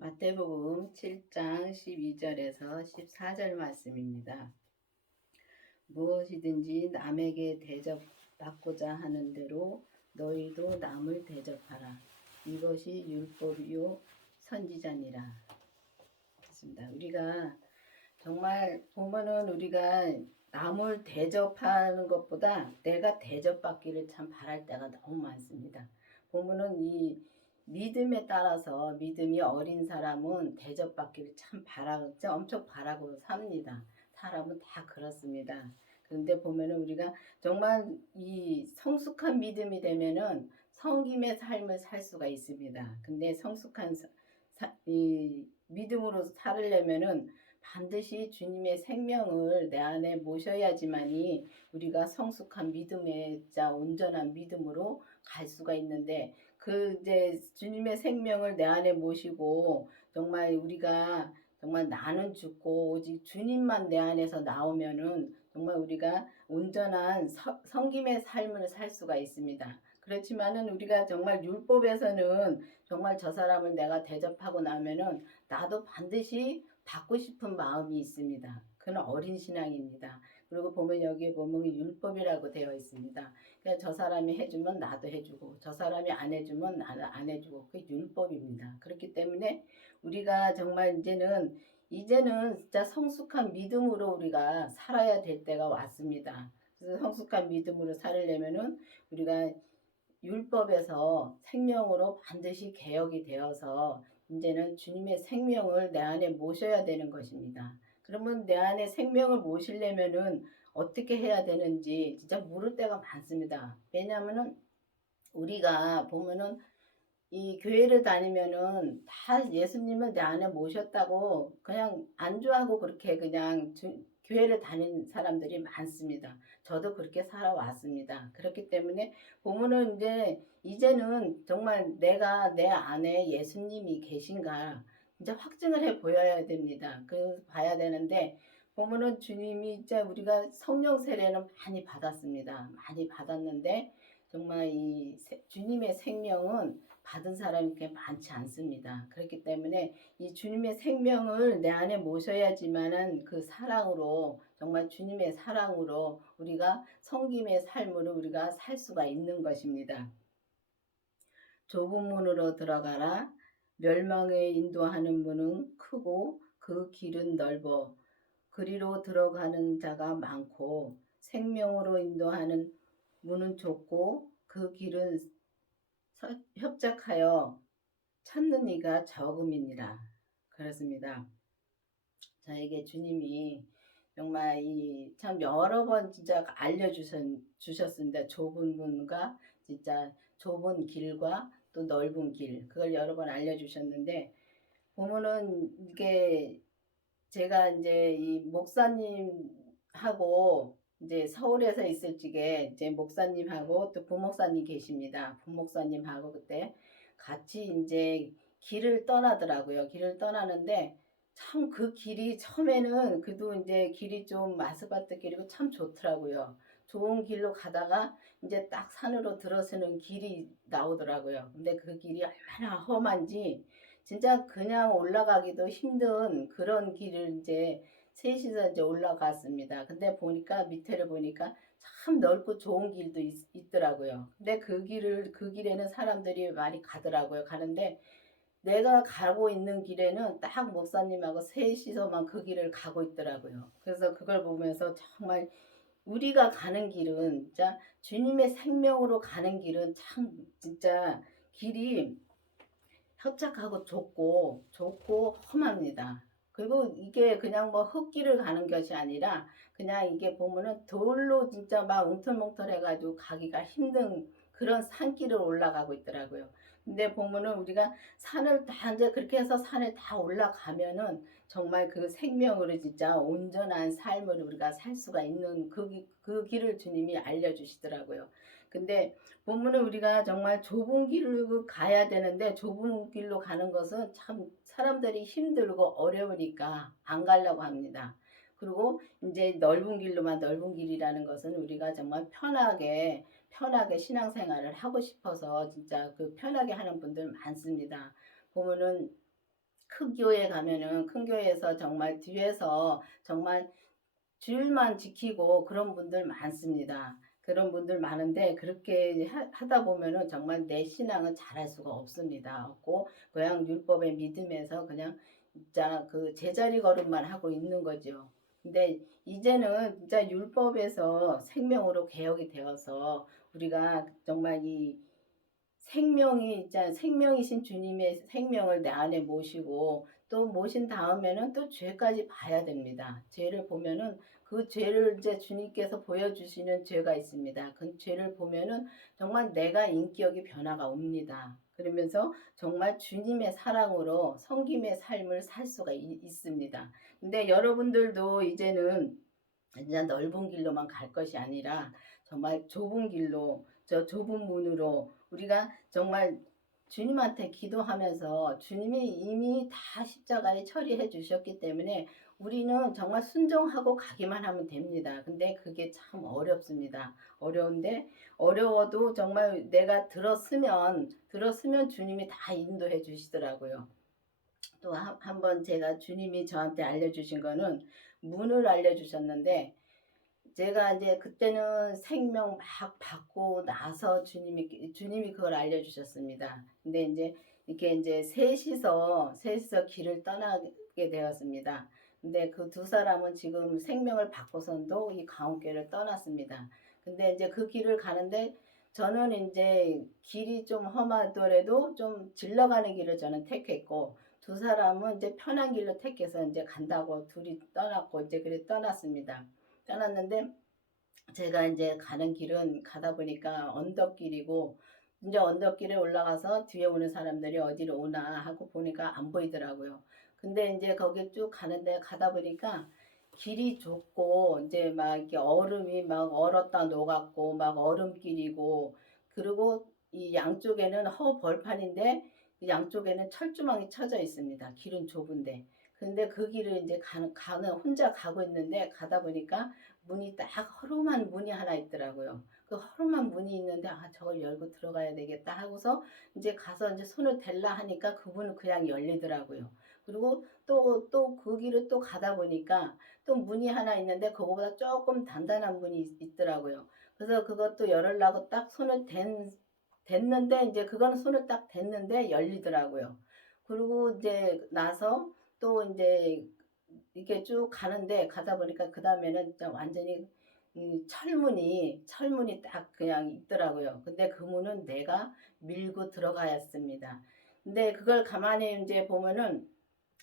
마태복음 7장 12절에서 14절 말씀입니다. 무엇이든지 남에게 대접받고자 하는 대로 너희도 남을 대접하라. 이것이 율법이요 선지자니라. 그렇습니다. 우리가 정말 보면은 우리가 남을 대접하는 것보다 내가 대접받기를 참 바랄 때가 너무 많습니다. 보면은 이 믿음에 따라서 믿음이 어린 사람은 대접받기를 참 엄청 바라고 삽니다. 사람은 다 그렇습니다. 그런데 보면은 우리가 정말 이 성숙한 믿음이 되면은 성김의 삶을 살 수가 있습니다. 근데 성숙한 이 믿음으로 살으려면은 반드시 주님의 생명을 내 안에 모셔야지만이 우리가 성숙한 믿음의 온전한 믿음으로 갈 수가 있는데 그 이제 주님의 생명을 내 안에 모시고 정말 우리가 정말 나는 죽고 오직 주님만 내 안에서 나오면은 정말 우리가 온전한 성김의 삶을 살 수가 있습니다. 그렇지만은 우리가 정말 율법에서는 정말 저 사람을 내가 대접하고 나면은 나도 반드시 받고 싶은 마음이 있습니다. 그는 어린 신앙입니다. 그리고 보면 여기에 보면 율법이라고 되어 있습니다. 그러니까 저 사람이 해주면 나도 해주고 저 사람이 안 해주면 나는 안 해주고 그게 율법입니다. 그렇기 때문에 우리가 정말 이제는 진짜 성숙한 믿음으로 우리가 살아야 될 때가 왔습니다. 그래서 성숙한 믿음으로 살려면은 우리가 율법에서 생명으로 반드시 개혁이 되어서 이제는 주님의 생명을 내 안에 모셔야 되는 것입니다. 그러면 내 안에 생명을 모시려면은 어떻게 해야 되는지 진짜 물을 때가 많습니다. 왜냐하면은 우리가 보면은 이 교회를 다니면은 다 예수님을 내 안에 모셨다고 그냥 안주하고 그렇게 그냥 교회를 다닌 사람들이 많습니다. 저도 그렇게 살아왔습니다. 그렇기 때문에 보면은 이제는 정말 내가 내 안에 예수님이 계신가 이제 확증을 해 보여야 됩니다. 그 봐야 되는데 보면은 주님이 이제 우리가 성령 세례는 많이 받았습니다. 많이 받았는데 정말 이 주님의 생명은 받은 사람이 그렇게 많지 않습니다. 그렇기 때문에 이 주님의 생명을 내 안에 모셔야지만은 그 사랑으로 정말 주님의 사랑으로 우리가 성김의 삶으로 우리가 살 수가 있는 것입니다. 좁은 문으로 들어가라. 멸망에 인도하는 문은 크고 그 길은 넓어 그리로 들어가는 자가 많고 생명으로 인도하는 문은 좁고 그 길은 협착하여 찾는 이가 적음이니라. 그렇습니다. 저에게 주님이 정말 이 참 여러 번 진짜 주셨습니다. 좁은 문과 진짜 좁은 길과 또 넓은 길 그걸 여러 번 알려주셨는데 보면은 이게 제가 이제 이 목사님하고 이제 서울에서 있을 적에 이제 목사님하고 또 부목사님 계십니다. 부목사님하고 그때 같이 이제 길을 떠나더라고요. 길을 떠나는데 참 그 길이 처음에는 그래도 이제 길이 좀 마스바트 길이고 참 좋더라고요. 좋은 길로 가다가 이제 딱 산으로 들어서는 길이 나오더라고요. 근데 그 길이 얼마나 험한지 진짜 그냥 올라가기도 힘든 그런 길을 이제 셋이서 이제 올라갔습니다. 근데 보니까 밑에를 보니까 참 넓고 좋은 길도 있더라고요. 근데 그 길에는 사람들이 많이 가더라고요. 가는데 내가 가고 있는 길에는 딱 목사님하고 셋이서만 그 길을 가고 있더라고요. 그래서 그걸 보면서 정말 우리가 가는 길은 진짜 주님의 생명으로 가는 길은 참 진짜 길이 협착하고 좁고 험합니다. 그리고 이게 그냥 뭐 흙길을 가는 것이 아니라 그냥 이게 보면은 돌로 진짜 막 웅털뭉털 해가지고 가기가 힘든 그런 산길을 올라가고 있더라고요. 근데 보면은 우리가 산을 다 이제 그렇게 해서 산을 다 올라가면은 정말 그 생명으로 진짜 온전한 삶을 우리가 살 수가 있는 그 길을 주님이 알려주시더라고요. 근데 보면은 우리가 정말 좁은 길로 가야 되는데 좁은 길로 가는 것은 참 사람들이 힘들고 어려우니까 안 가려고 합니다. 그리고 이제 넓은 길이라는 것은 우리가 정말 편하게 신앙생활을 하고 싶어서 진짜 그 편하게 하는 분들 많습니다. 보면은 큰 교회 가면은 큰 교회에서 정말 뒤에서 정말 주일만 지키고 그런 분들 많습니다. 그런 분들 많은데 그렇게 하다 보면은 정말 내 신앙은 잘할 수가 없습니다. 없고 그냥 율법의 믿음에서 그냥 진짜 그 제자리 걸음만 하고 있는 거죠. 근데 이제는 진짜 율법에서 생명으로 개혁이 되어서 우리가 정말 이 생명이 있잖아요. 생명이신 주님의 생명을 내 안에 모시고 또 모신 다음에는 또 죄까지 봐야 됩니다. 죄를 보면은 그 죄를 이제 주님께서 보여주시는 죄가 있습니다. 그 죄를 보면은 정말 내가 인격이 변화가 옵니다. 그러면서 정말 주님의 사랑으로 섬김의 삶을 살 수가 있습니다. 근데 여러분들도 이제는 그냥 넓은 길로만 갈 것이 아니라 정말 좁은 길로 저 좁은 문으로 우리가 정말 주님한테 기도하면서 주님이 이미 다 십자가에 처리해 주셨기 때문에 우리는 정말 순종하고 가기만 하면 됩니다. 근데 그게 참 어렵습니다. 어려운데 어려워도 정말 내가 들었으면 주님이 다 인도해 주시더라고요. 또 한 번 제가 주님이 저한테 알려주신 거는 문을 알려주셨는데 제가 이제 그때는 생명 막 받고 나서 주님이 그걸 알려주셨습니다. 근데 이제 이렇게 이제 셋이서 길을 떠나게 되었습니다. 근데 그 두 사람은 지금 생명을 받고선도 이 강옥교를 떠났습니다. 근데 이제 그 길을 가는데 저는 이제 길이 좀 험하더라도 좀 질러가는 길을 저는 택했고 두 사람은 이제 편한 길로 택해서 이제 간다고 둘이 떠났고 이제 그래 떠났습니다. 떠났는데 제가 이제 가는 길은 가다 보니까 언덕길이고 이제 언덕길에 올라가서 뒤에 오는 사람들이 어디로 오나 하고 보니까 안 보이더라고요. 근데 이제 거기 쭉 가는데 가다 보니까 길이 좁고 이제 막 이렇게 얼음이 막 얼었다 녹았고 막 얼음길이고 그리고 이 양쪽에는 허벌판인데 양쪽에는 철조망이 쳐져 있습니다. 길은 좁은데. 근데 그 길을 이제 가는 혼자 가고 있는데 가다 보니까 문이 딱 허름한 문이 하나 있더라고요. 그 허름한 문이 있는데 아 저걸 열고 들어가야 되겠다 하고서 이제 가서 이제 손을 댈라 하니까 그 문은 그냥 열리더라고요. 그리고 또 그 길을 또 가다 보니까 또 문이 하나 있는데 그거보다 조금 단단한 문이 있더라고요. 그래서 그것도 열으려고 딱 댔는데 이제 그거는 손을 딱 댔는데 열리더라고요. 그리고 이제 나서 또 이제 이렇게 쭉 가는데 가다 보니까 그 다음에는 진짜 완전히 철문이 딱 그냥 있더라고요. 근데 그 문은 내가 밀고 들어가야 했습니다. 근데 그걸 가만히 이제 보면은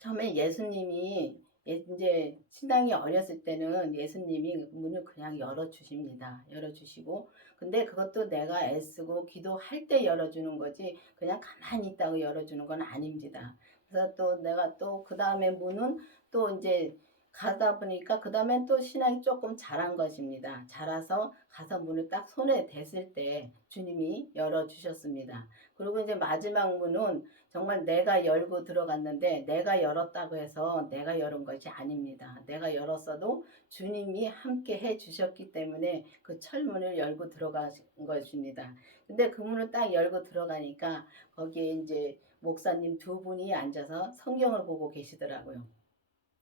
처음에 예수님이 이제 신앙이 어렸을 때는 예수님이 문을 그냥 열어주십니다. 열어주시고 근데 그것도 내가 애쓰고 기도할 때 열어주는 거지 그냥 가만히 있다고 열어주는 건 아닙니다. 그래서 또 내가 또 그 다음에 문은 또 이제 가다 보니까 그 다음엔 또 신앙이 조금 자란 것입니다. 자라서 가서 문을 딱 손에 댔을 때 주님이 열어주셨습니다. 그리고 이제 마지막 문은 정말 내가 열고 들어갔는데 내가 열었다고 해서 내가 열은 것이 아닙니다. 내가 열었어도 주님이 함께 해 주셨기 때문에 그 철문을 열고 들어간 것입니다. 근데 그 문을 딱 열고 들어가니까 거기에 이제 목사님 두 분이 앉아서 성경을 보고 계시더라고요.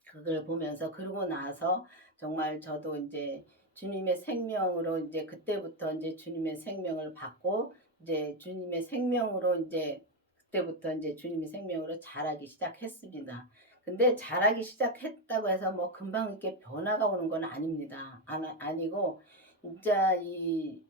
그걸 보면서 그러고 나서 정말 저도 이제 주님의 생명으로 이제 그때부터 이제 주님의 생명을 받고 이제 주님의 생명으로 이제 그때부터 이제 주님의 생명으로 자라기 시작했습니다. 근데 자라기 시작했다고 해서 뭐 금방 이렇게 변화가 오는 건 아닙니다. 아니고 진짜 이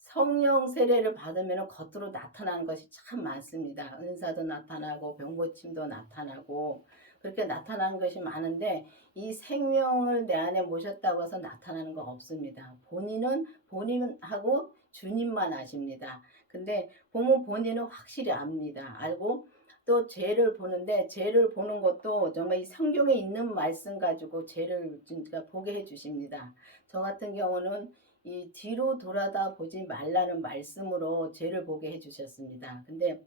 성령 세례를 받으면 겉으로 나타나는 것이 참 많습니다. 은사도 나타나고 병고침도 나타나고 그렇게 나타나는 것이 많은데 이 생명을 내 안에 모셨다고 해서 나타나는 거 없습니다. 본인하고 주님만 아십니다. 근데 보면 본인은 확실히 압니다. 알고 또 죄를 보는데 죄를 보는 것도 정말 이 성경에 있는 말씀 가지고 죄를 진짜 보게 해 주십니다. 저 같은 경우는 이 뒤로 돌아다 보지 말라는 말씀으로 죄를 보게 해주셨습니다. 근데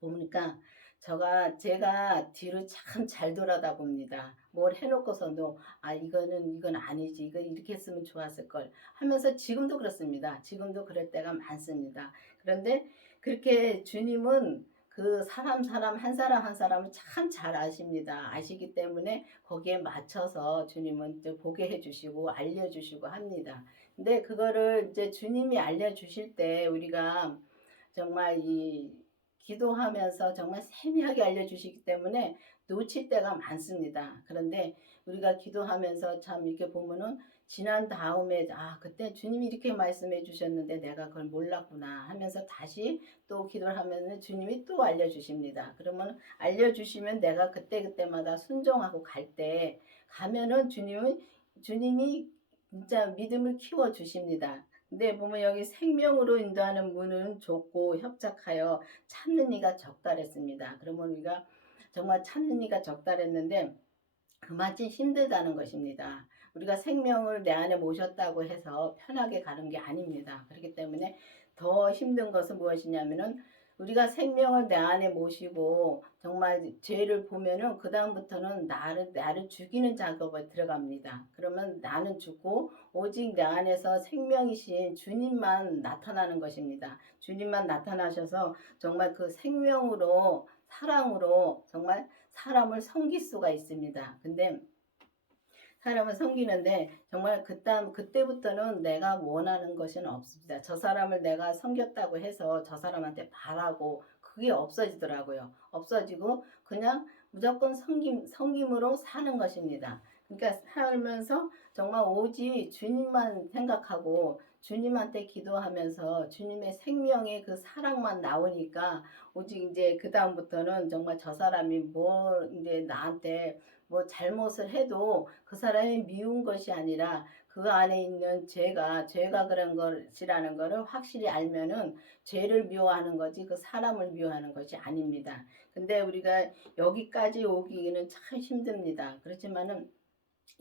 보니까 제가 뒤로 참 잘 돌아다 봅니다. 뭘 해놓고서도 아 이건 아니지 이거 이렇게 했으면 좋았을 걸 하면서 지금도 그렇습니다. 지금도 그럴 때가 많습니다. 그런데 그렇게 주님은 그 사람 한 사람 한 사람을 참 잘 아십니다. 아시기 때문에 거기에 맞춰서 주님은 또 보게 해주시고 알려주시고 합니다. 근데 그거를 이제 주님이 알려주실 때 우리가 정말 이 기도하면서 정말 세밀하게 알려주시기 때문에 놓칠 때가 많습니다. 그런데 우리가 기도하면서 참 이렇게 보면은 지난 다음에 그때 주님이 이렇게 말씀해 주셨는데 내가 그걸 몰랐구나 하면서 다시 또 기도를 하면은 주님이 또 알려주십니다. 그러면 알려주시면 내가 그때그때마다 순종하고 갈 때 가면은 주님이 진짜 믿음을 키워 주십니다. 근데 보면 여기 생명으로 인도하는 문은 좁고 협착하여 찾는 이가 적달했습니다. 그러면 우리가 정말 찾는 이가 적달했는데 그마치 힘들다는 것입니다. 우리가 생명을 내 안에 모셨다고 해서 편하게 가는 게 아닙니다. 그렇기 때문에 더 힘든 것은 무엇이냐면은 우리가 생명을 내 안에 모시고 정말 죄를 보면은 그 다음부터는 나를 죽이는 작업에 들어갑니다. 그러면 나는 죽고 오직 내 안에서 생명이신 주님만 나타나는 것입니다. 주님만 나타나셔서 정말 그 생명으로 사랑으로 정말 사람을 섬길 수가 있습니다. 근데 사람을 섬기는데 정말 그때부터는 내가 원하는 것은 없습니다. 저 사람을 내가 섬겼다고 해서 저 사람한테 바라고 그게 없어지더라고요. 없어지고 그냥 무조건 섬김으로 사는 것입니다. 그러니까 살면서 정말 오직 주님만 생각하고 주님한테 기도하면서 주님의 생명의 그 사랑만 나오니까 오직 이제 그 다음부터는 정말 저 사람이 뭐 이제 나한테 뭐 잘못을 해도 그 사람이 미운 것이 아니라 그 안에 있는 죄가 그런 것이라는 것을 확실히 알면은 죄를 미워하는 거지 그 사람을 미워하는 것이 아닙니다. 근데 우리가 여기까지 오기는 참 힘듭니다. 그렇지만은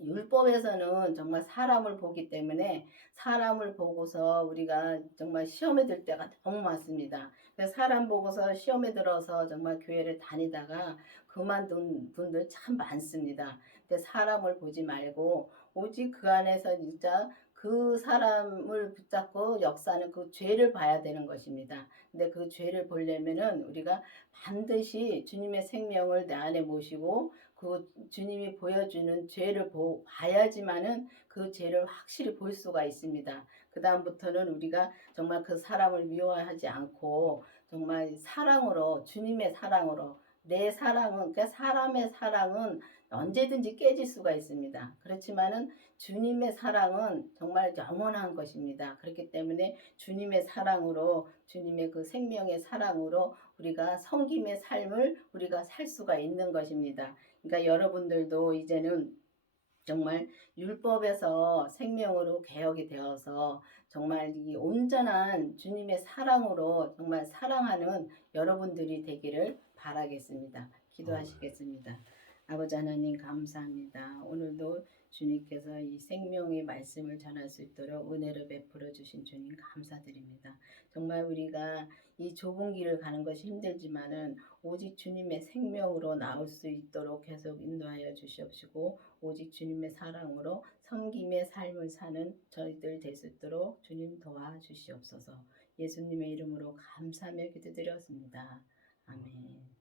율법에서는 정말 사람을 보기 때문에 사람을 보고서 우리가 정말 시험에 들 때가 너무 많습니다. 그래서 사람 보고서 시험에 들어서 정말 교회를 다니다가 그만둔 분들 참 많습니다. 근데 사람을 보지 말고 오직 그 안에서 진짜 그 사람을 붙잡고 역사하는 그 죄를 봐야 되는 것입니다. 근데 그 죄를 보려면은 우리가 반드시 주님의 생명을 내 안에 모시고 그 주님이 보여주는 죄를 봐야지만은 그 죄를 확실히 볼 수가 있습니다. 그 다음부터는 우리가 정말 그 사람을 미워하지 않고 정말 사랑으로 주님의 사랑으로 내 사랑은 그러니까 사람의 사랑은 언제든지 깨질 수가 있습니다. 그렇지만은 주님의 사랑은 정말 영원한 것입니다. 그렇기 때문에 주님의 사랑으로 주님의 그 생명의 사랑으로 우리가 섬김의 삶을 우리가 살 수가 있는 것입니다. 그러니까 여러분들도 이제는 정말 율법에서 생명으로 개혁이 되어서 정말 이 온전한 주님의 사랑으로 정말 사랑하는 여러분들이 되기를 바라겠습니다. 기도하시겠습니다. 아버지 하나님 감사합니다. 오늘도 주님께서 이 생명의 말씀을 전할 수 있도록 은혜를 베풀어 주신 주님 감사드립니다. 정말 우리가 이 좁은 길을 가는 것이 힘들지만은 오직 주님의 생명으로 나올 수 있도록 계속 인도하여 주시옵시고 오직 주님의 사랑으로 섬김의 삶을 사는 저희들 될 수 있도록 주님 도와주시옵소서. 예수님의 이름으로 감사하며 기도드렸습니다. 아멘.